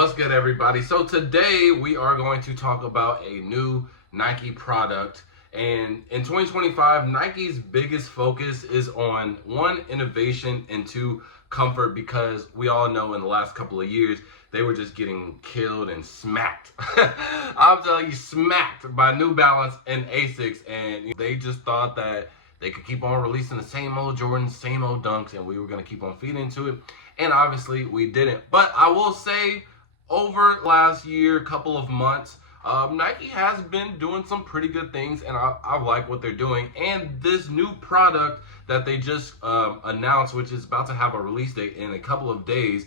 What's good, everybody? So today we are going to talk about a new Nike product. And in 2025, Nike's biggest focus is on one, innovation, and two, comfort, because we all know in the last couple of years they were just getting killed and smacked. I'm telling you, smacked by New Balance and Asics, and they just thought that they could keep on releasing the same old Jordans, same old Dunks, and we were going to keep on feeding into it. And obviously we didn't. But I will say, over last year, couple of months, Nike has been doing some pretty good things, and I like what they're doing. And this new product that they just announced, which is about to have a release date in a couple of days,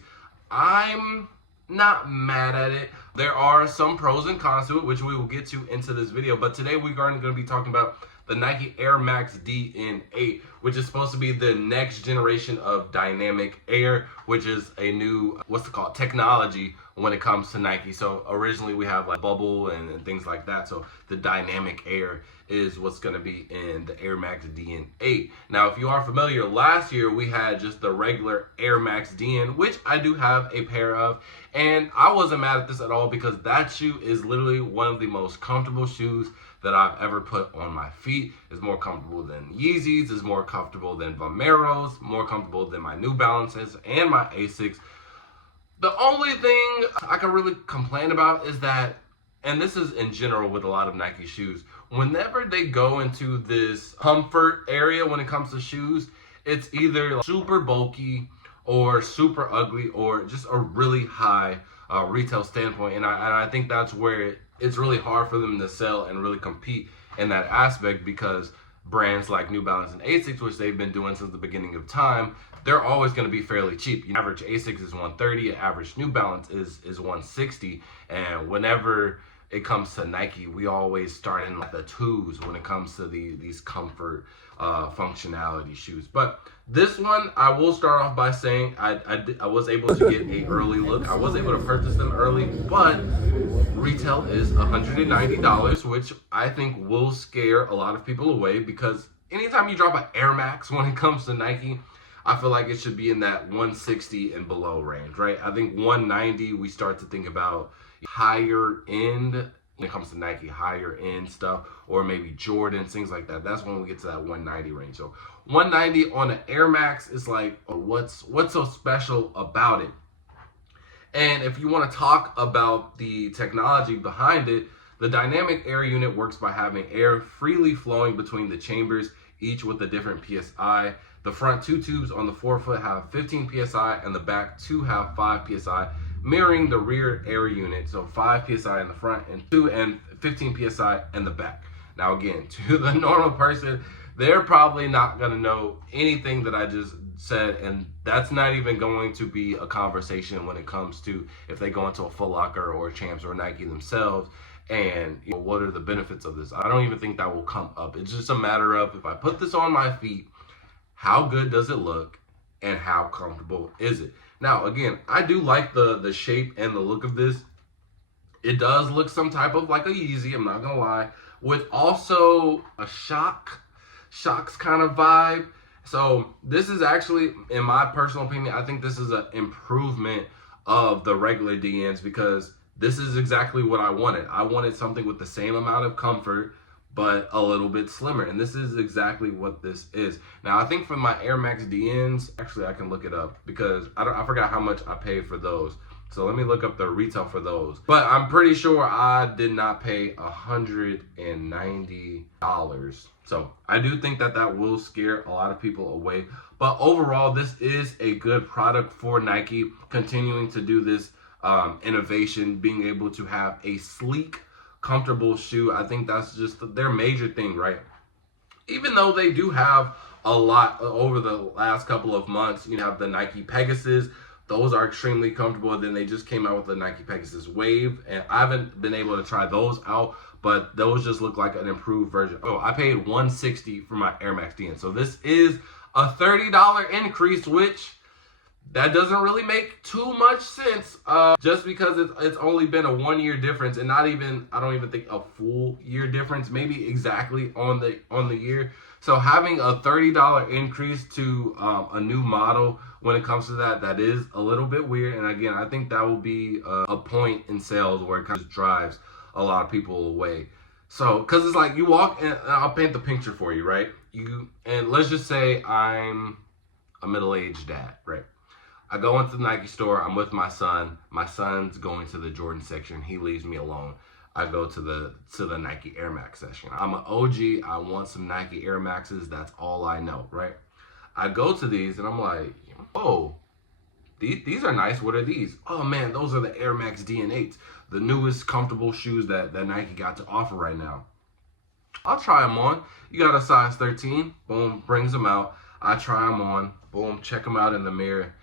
I'm not mad at it. There are some pros and cons to it, which we will get to into this video. But today we're going to be talking about the Nike Air Max DN8, which is supposed to be the next generation of dynamic air, which is a new, technology when it comes to Nike. So originally we have like bubble and things like that. So the dynamic air is what's going to be in the Air Max DN8. Now, if you are familiar, last year we had just the regular Air Max DN, which I do have a pair of. And I wasn't mad at this at all, because that shoe is literally one of the most comfortable shoes that I've ever put on my feet. It's more comfortable than Yeezys, it's more comfortable than Vomeros, more comfortable than my New Balances and my Asics. The only thing I can really complain about is that, and this is in general with a lot of Nike shoes, whenever they go into this comfort area when it comes to shoes, it's either super bulky or super ugly or just a really high retail standpoint. And I think that's where it's really hard for them to sell and really compete in that aspect, because brands like New Balance and Asics, which they've been doing since the beginning of time, they're always going to be fairly cheap. Average Asics is $130, average New Balance is $160, and whenever it comes to Nike, we always start in like the twos when it comes to these comfort functionality shoes. But this one, I will start off by saying I was able to get an early look. I was able to purchase them early, but retail is $190, which I think will scare a lot of people away, because anytime you drop an Air Max when it comes to Nike, I feel like it should be in that 160 and below range, right? I think 190, we start to think about higher end when it comes to Nike, higher end stuff, or maybe Jordans, things like that. That's when we get to that 190 range. So 190 on an Air Max is like, what's so special about it? And if you want to talk about the technology behind it, the dynamic air unit works by having air freely flowing between the chambers, each with a different PSI. The front two tubes on the forefoot have 15 PSI and the back two have 5 PSI, mirroring the rear air unit. So 5 PSI in the front and 15 PSI in the back. Now again, to the normal person, they're probably not going to know anything that I just said, and that's not even going to be a conversation when it comes to if they go into a Foot Locker or Champs or Nike themselves and what are the benefits of this. I don't even think that will come up. It's just a matter of, if I put this on my feet, how good does it look and how comfortable is it? Now again, I do like the shape and the look of this. It does look some type of like a Yeezy, I'm not gonna lie, with also a Shocks kind of vibe. So this is actually, in my personal opinion, I think this is an improvement of the regular DNs, because this is exactly what I wanted. I wanted something with the same amount of comfort, but a little bit slimmer. And this is exactly what this is. Now, I think for my Air Max DNs, actually I can look it up, because I forgot how much I paid for those. So let me look up the retail for those. But I'm pretty sure I did not pay $190. So I do think that will scare a lot of people away. But overall, this is a good product for Nike, continuing to do this innovation, being able to have a sleek, comfortable shoe. I think that's just their major thing, right? Even though they do have a lot over the last couple of months, you have the Nike Pegasus. Those are extremely comfortable. Then they just came out with the Nike Pegasus Wave, and I haven't been able to try those out, but those just look like an improved version. Oh, I paid $160 for my Air Max DN. So this is a $30 increase, which that doesn't really make too much sense, just because it's only been a 1 year difference, and not even, I don't even think a full year difference, maybe exactly on the year. So having a $30 increase to a new model when it comes to that is a little bit weird. And again, I think that will be a point in sales where it kind of drives a lot of people away. So, because it's like you walk, and I'll paint the picture for you, right? And let's just say I'm a middle-aged dad, right? I go into the Nike store. I'm with my son. My son's going to the Jordan section. He leaves me alone. I go to the Nike Air Max section. I'm an OG. I want some Nike Air Maxes. That's all I know, right? I go to these and I'm like, oh, these are nice. What are these? Oh man, those are the Air Max DN8s, the newest comfortable shoes that Nike got to offer right now. I'll try them on. You got a size 13. Boom, brings them out. I try them on. Boom, check them out in the mirror.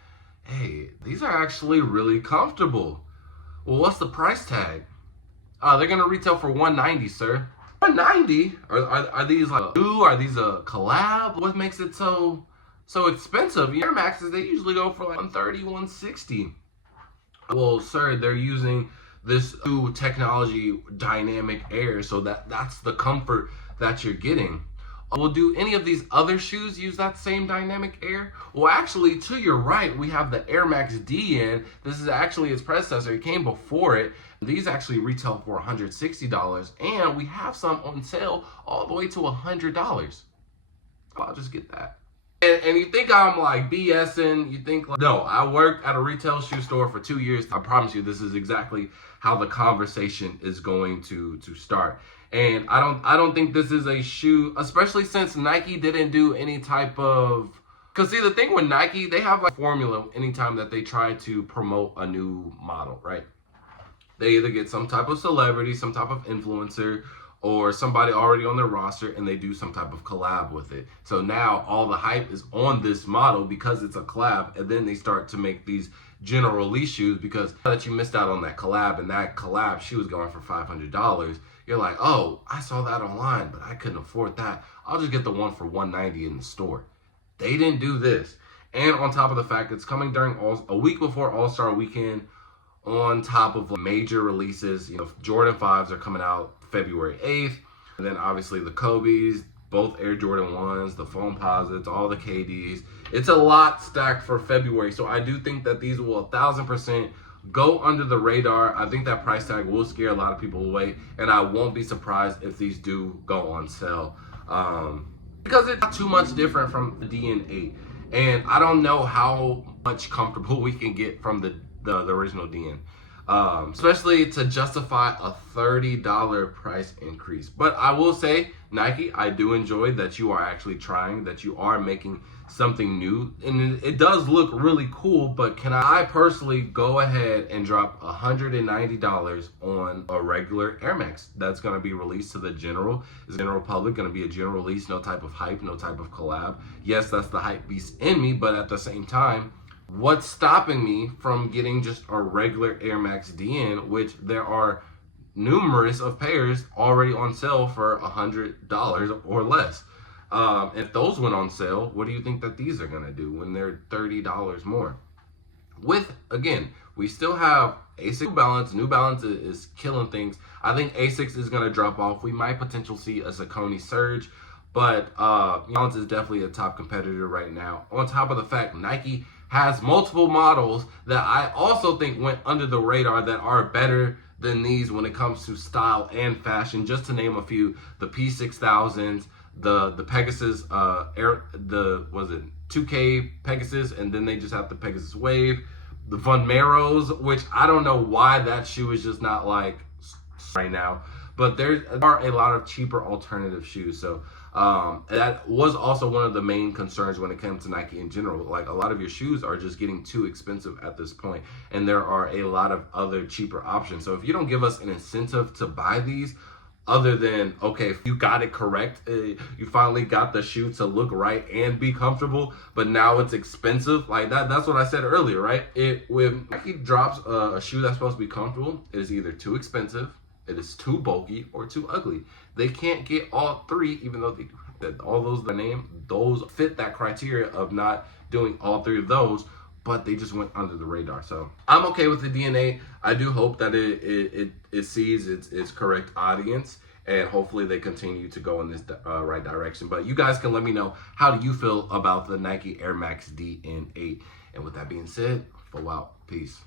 Hey, these are actually really comfortable. Well, what's the price tag? They're gonna retail for $190, sir. $190? Are these like new? Are these a collab? What makes it so expensive? Air Maxes, they usually go for like $130, $160. Well, sir, they're using this new technology, dynamic air, so that's the comfort that you're getting. Well, do any of these other shoes use that same dynamic air? Well, actually, to your right, we have the Air Max DN. This is actually its predecessor. It came before it. These actually retail for $160, and we have some on sale all the way to $100. I'll just get that. And you think I'm like BSing, you think like, no, I worked at a retail shoe store for 2 years. I promise you, this is exactly how the conversation is going to start. And I don't think this is a shoe, especially since Nike didn't do any type of, because see, the thing with Nike, they have like formula anytime that they try to promote a new model, right? They either get some type of celebrity, some type of influencer, or somebody already on their roster, and they do some type of collab with it. So now all the hype is on this model because it's a collab, and then they start to make these general release shoes because that you missed out on that collab, and that collab shoe was going for $500. You're like, oh, I saw that online, but I couldn't afford that. I'll just get the one for $190 in the store. They didn't do this. And on top of the fact it's coming during a week before All-Star Weekend, on top of major releases. Jordan 5s are coming out February 8th. And then obviously the Kobe's, both Air Jordan 1s, the Foamposites, all the KDs. It's a lot stacked for February. So I do think that these will 1,000% go under the radar. I think that price tag will scare a lot of people away. And I won't be surprised if these do go on sale. Because it's not too much different from the DN8. And I don't know how much comfortable we can get from the original DN. Especially to justify a $30 price increase. But I will say, Nike, I do enjoy that you are actually trying, that you are making something new. And it does look really cool, but can I personally go ahead and drop $190 on a regular Air Max that's going to be released to the general public, going to be a general release, no type of hype, no type of collab. Yes, that's the hype beast in me, but at the same time, what's stopping me from getting just a regular Air Max DN, which there are numerous of pairs already on sale for $100 or less? If those went on sale, what do you think that these are going to do when they're $30 more? With, again, we still have ASICS New Balance is killing things. I think ASICS is going to drop off. We might potentially see a Saucony surge, but Balance is definitely a top competitor right now. On top of the fact, Nike has multiple models that I also think went under the radar that are better than these when it comes to style and fashion. Just to name a few, the P6000s, the Pegasus was it 2K Pegasus, and then they just have the Pegasus Wave, the Von Meros, which I don't know why that shoe is just not like right now, but there are a lot of cheaper alternative shoes. So that was also one of the main concerns when it came to Nike in general. Like, a lot of your shoes are just getting too expensive at this point, and there are a lot of other cheaper options. So if you don't give us an incentive to buy these, other than, okay, you got it correct, you finally got the shoe to look right and be comfortable, but now it's expensive. Like that's what I said earlier, right? When Nike drops a shoe that's supposed to be comfortable, it is either too expensive, it is too bulky, or too ugly. They can't get all three, even though they do all those the name, those fit that criteria of not doing all three of those. but they just went under the radar. So I'm okay with the DN8. I do hope that it sees its correct audience, and hopefully they continue to go in this right direction. But you guys can let me know, how do you feel about the Nike Air Max DN8? And with that being said, full out. Peace.